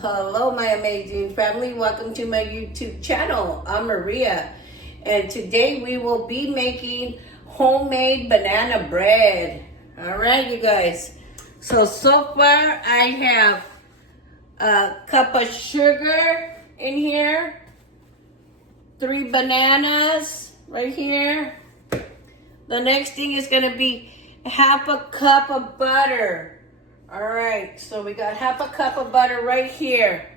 Hello, my amazing family. Welcome to my YouTube channel. I'm Maria, and today we will be making homemade banana bread. All right, you guys. So far I have a cup of sugar in here, 3 bananas right here. The next thing is going to be half a cup of butter. All right, so we got half a cup of butter right here.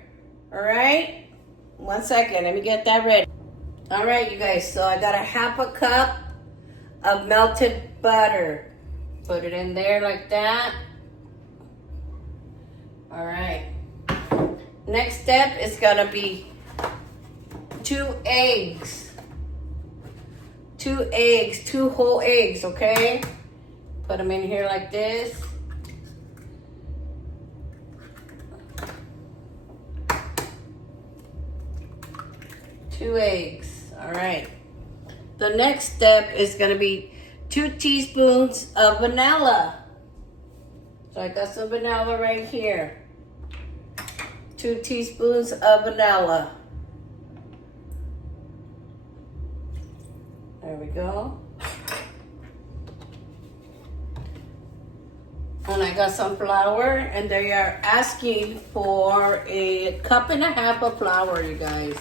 All right, 1 second, let me get that ready. All right, you guys, so I got a half a cup of melted butter. Put it in there like that. All right, next step is gonna be 2 eggs. 2 eggs, 2 whole eggs, okay? Put them in here like this. Two eggs. All right. The next step is going to be 2 teaspoons of vanilla. So I got some vanilla right here. 2 teaspoons of vanilla. There we go. And I got some flour, and they are asking for a 1.5 cups of flour, you guys.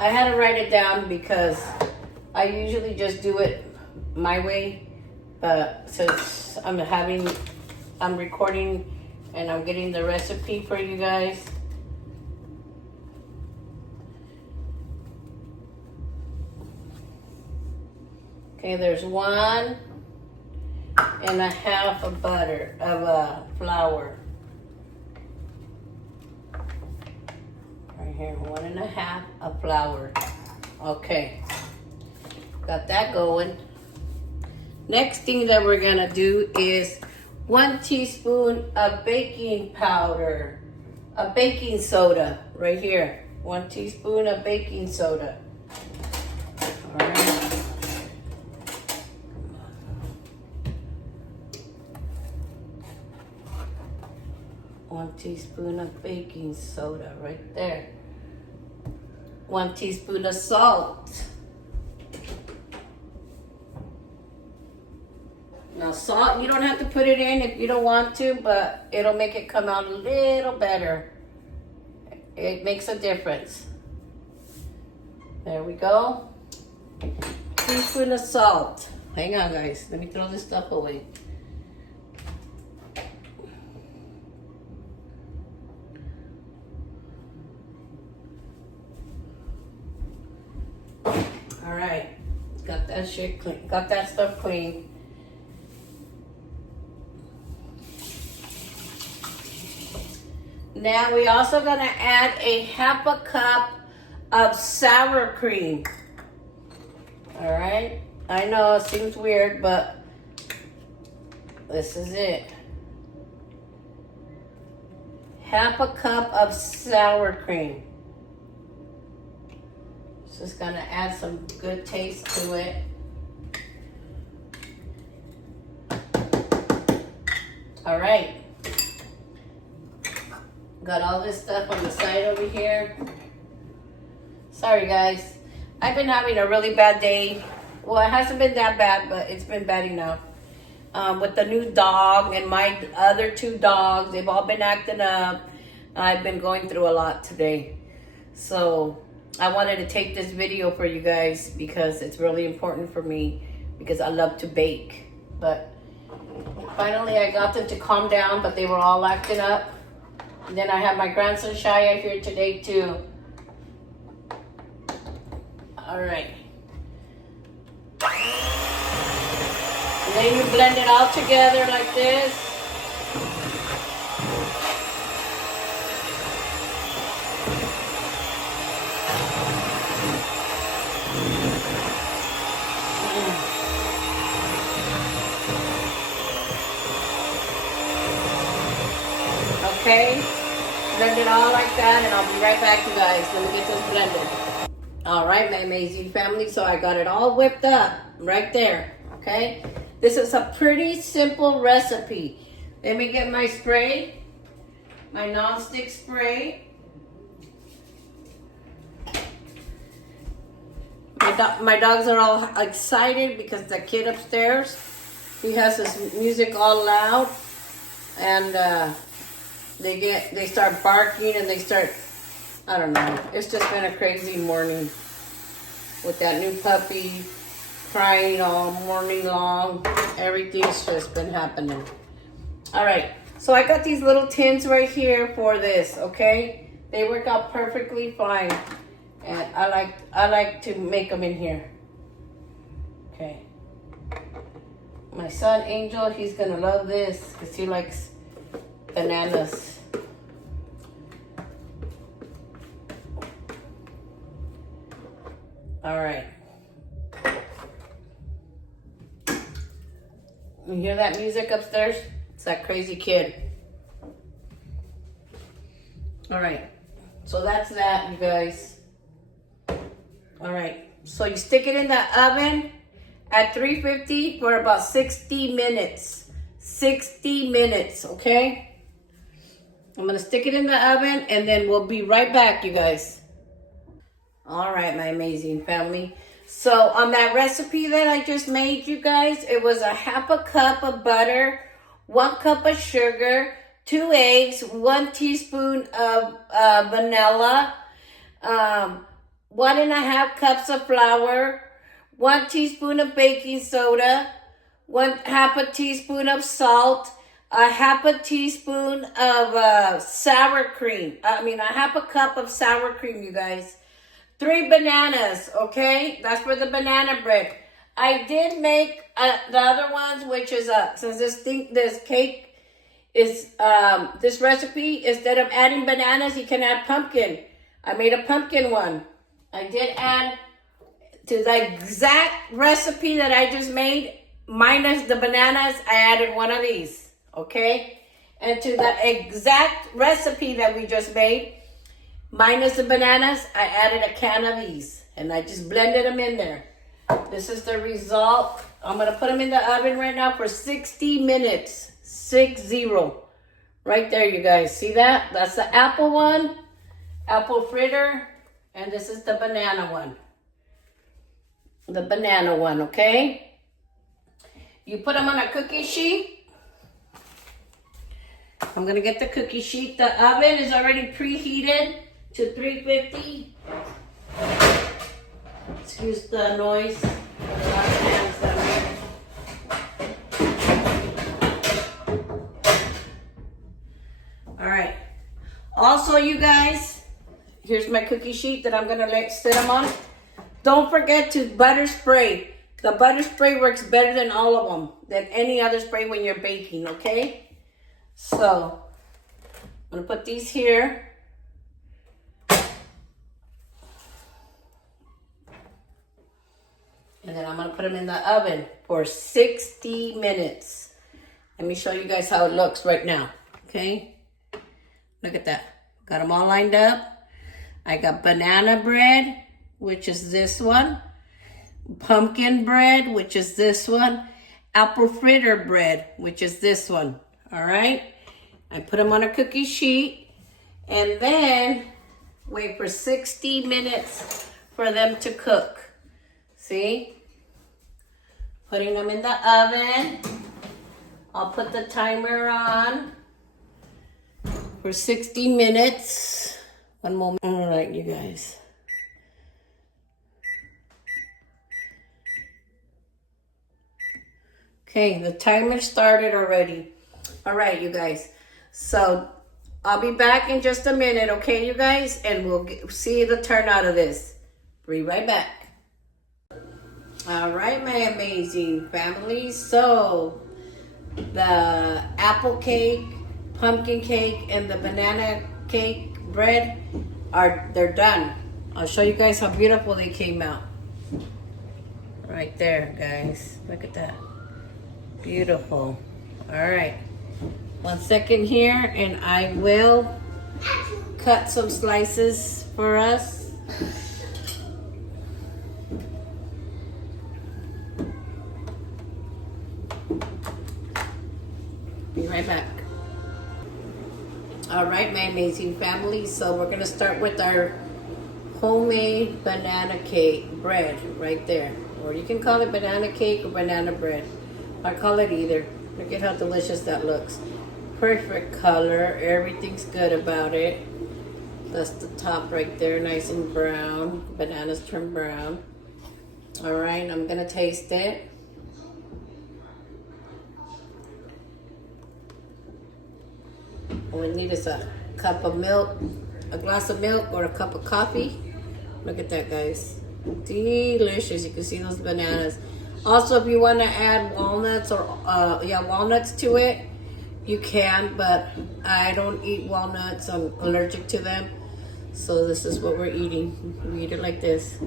I had to write it down because I usually just do it my way, but since I'm recording and I'm getting the recipe for you guys. Okay, there's 1.5 of butter, flour. Right here, 1.5 of flour. Okay, got that going. Next thing that we're gonna do is 1 teaspoon of baking powder, a baking soda, right here. 1 teaspoon of baking soda. All right. 1 teaspoon of baking soda right there. 1 teaspoon of salt. Now salt, you don't have to put it in if you don't want to, but it'll make it come out a little better. It makes a difference. There we go. Teaspoon of salt. Hang on, guys. Let me throw this stuff away. All right, got that shit clean. Got that stuff clean. Now we also gonna add a 1/2 cup of sour cream. All right, I know it seems weird, but this is it. 1/2 cup of sour cream. Just gonna add some good taste to it. All right. Got all this stuff on the side over here. Sorry guys. I've been having a really bad day. Well, it hasn't been that bad, but it's been bad enough. With the new dog and my other 2 dogs, they've all been acting up. I've been going through a lot today. So I wanted to take this video for you guys because it's really important for me because I love to bake. But finally I got them to calm down, but they were all acting up. And then I have my grandson Shia here today too. All right. And then you blend it all together like this. Okay, blend it all like that, and I'll be right back, you guys. Let me get this blended. All right, my amazing family, so I got it all whipped up right there, okay? This is a pretty simple recipe. Let me get my spray. my non-stick spray. My dogs are all excited because the kid upstairs, he has his music all loud, and they start barking and they start, I don't know. It's just been a crazy morning with that new puppy crying all morning long. Everything's just been happening. All right, so I got these little tins right here for this. Okay, they work out perfectly fine. And I like to make them in here. Okay. My son Angel, he's gonna love this because he likes bananas. All right. You hear that music upstairs? It's that crazy kid. All right. So that's that, you guys. All right, so you stick it in the oven at 350 for about 60 minutes. 60 minutes, okay? I'm gonna stick it in the oven and then we'll be right back, you guys. All right, my amazing family. So on that recipe that I just made, you guys, it was a half a cup of butter, 1 cup of sugar, 2 eggs, 1 teaspoon of vanilla, 1.5 cups of flour, 1 teaspoon of baking soda, 1/2 a teaspoon of salt, 1/2 teaspoon of sour cream. I mean, 1/2 cup of sour cream, you guys. 3 bananas, okay? That's for the banana bread. I did make the other ones, which is since this cake is this recipe, instead of adding bananas, you can add pumpkin. I made a pumpkin one. I did add to the exact recipe that I just made, minus the bananas, I added one of these, okay? And to the exact recipe that we just made, minus the bananas, I added a can of these. And I just blended them in there. This is the result. I'm going to put them in the oven right now for 60 minutes. 60. Right there, you guys. See that? That's the apple one. Apple fritter. And this is the banana one. The banana one, okay? You put them on a cookie sheet. I'm going to get the cookie sheet. The oven is already preheated to 350. Excuse the noise. All right. Also, you guys, here's my cookie sheet that I'm going to let sit them on. Don't forget to butter spray. The butter spray works better than all of them, than any other spray when you're baking, okay? So, I'm going to put these here. And then I'm going to put them in the oven for 60 minutes. Let me show you guys how it looks right now, okay? Look at that. Got them all lined up. I got banana bread, which is this one. Pumpkin bread, which is this one. Apple fritter bread, which is this one. All right? I put them on a cookie sheet. And then wait for 60 minutes for them to cook. See? Putting them in the oven. I'll put the timer on for 60 minutes. One moment. All right, you guys. Okay, the timer started already. All right, you guys. So I'll be back in just a minute, okay, you guys? And we'll see the turnout of this. Be right back. All right, my amazing family. So the apple cake, pumpkin cake, and the banana cake bread they're done. I'll show you guys how beautiful they came out. Right there, guys. Look at that. Beautiful. All right. 1 second here, and I will cut some slices for us. Be right back. All right, my amazing family. So we're gonna start with our homemade banana cake bread right there. Or you can call it banana cake or banana bread. I call it either. Look at how delicious that looks. Perfect color. Everything's good about it. That's the top right there, nice and brown. Bananas turn brown. All right, I'm gonna taste it. All we need is a cup of milk, a glass of milk, or a cup of coffee. Look at that, guys. Delicious. You can see those bananas. Also, if you want to add walnuts or walnuts to it, you can, but I don't eat walnuts. I'm allergic to them. So this is what we're eating. We eat it like this.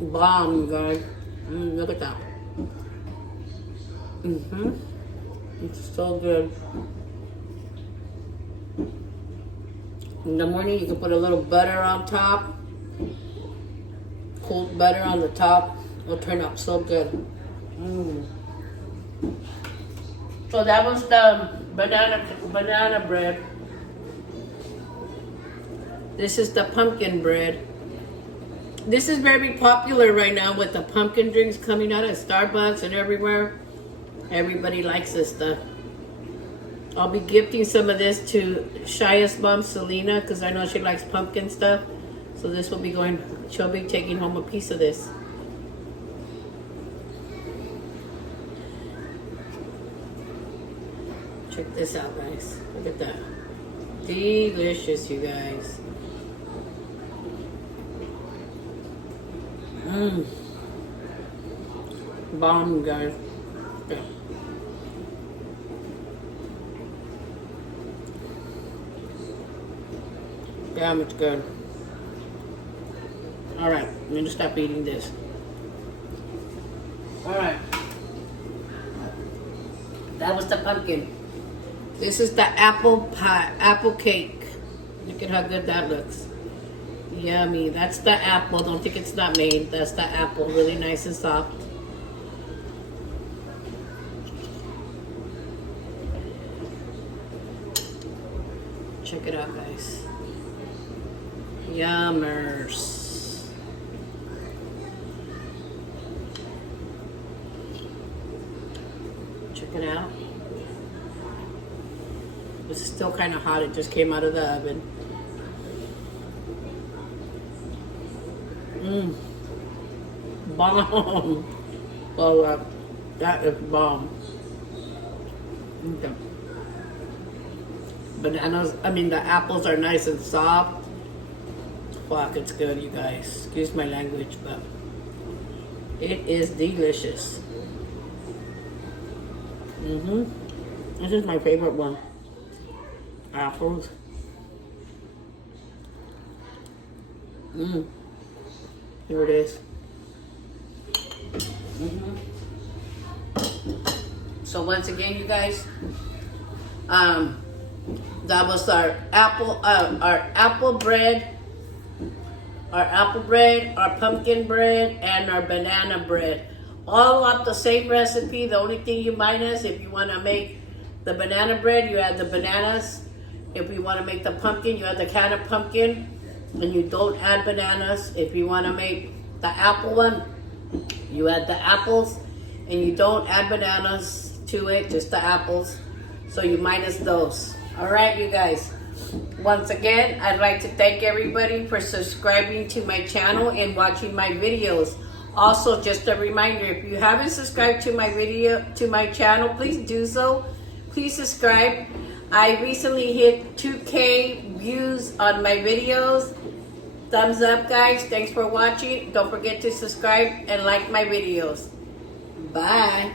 Bomb, guys. Look at that. It's so good. In the morning, you can put a little butter on top. Cold butter on the top. It'll turn out so good. So that was the banana bread. This is the pumpkin bread. This is very popular right now with the pumpkin drinks coming out of Starbucks and everywhere. Everybody likes this stuff. I'll be gifting some of this to Shia's mom, Selena, because I know she likes pumpkin stuff. So this will be going, she'll be taking home a piece of this. Check this out, guys. Look at that. Delicious, you guys. Bomb, guys. Yeah. Damn, it's good. Alright, I'm gonna stop eating this. Alright. That was the pumpkin. This is the apple pie, apple cake. Look at how good that looks. Yummy. That's the apple. Don't think it's not made. That's the apple. Really nice and soft. Check it out, guys. Yummers. Check it out. This is still kind of hot. It just came out of the oven. Bomb. Well, that is bomb. Okay. The apples are nice and soft. Fuck, it's good, you guys. Excuse my language, but it is delicious. This is my favorite one. Apples. Here it is. So once again, you guys, that was our apple bread, our pumpkin bread, and our banana bread. All off the same recipe. The only thing you minus, if you want to make the banana bread, you add the bananas. If you want to make the pumpkin, you add the can of pumpkin, and you don't add bananas. If you want to make the apple one, you add the apples, and you don't add bananas to it, just the apples. So you minus those. All right, you guys. Once again, I'd like to thank everybody for subscribing to my channel and watching my videos. Also, just a reminder, if you haven't subscribed to my channel, please do so. Please subscribe. I recently hit 2K views on my videos. Thumbs up, guys. Thanks for watching. Don't forget to subscribe and like my videos. Bye.